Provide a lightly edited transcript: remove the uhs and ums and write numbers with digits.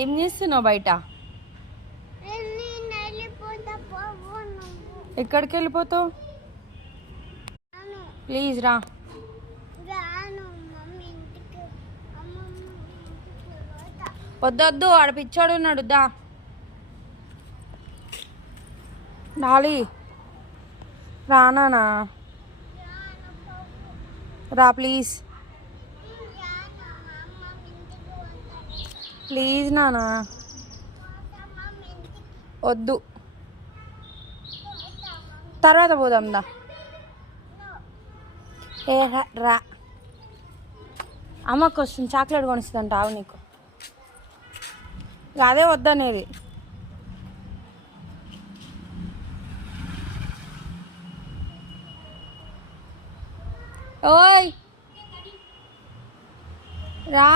ఏం చేస్తున్నావు బయట? ఎక్కడికి వెళ్ళిపోతావు? ప్లీజ్ రా. వద్దొద్దు, ఆడ పిచ్చాడు ఉన్నాడు. దా డాలి, రానా? రా ప్లీజ్, ప్లీజ్ నానా. వద్దు, తర్వాత పోదాం దా. ఏ రా, అమ్మకు వస్తుంది, చాక్లెట్ కొనిస్తుందంట. ఆవు నీకు అదే వద్దనేది. ఓయ్ రా.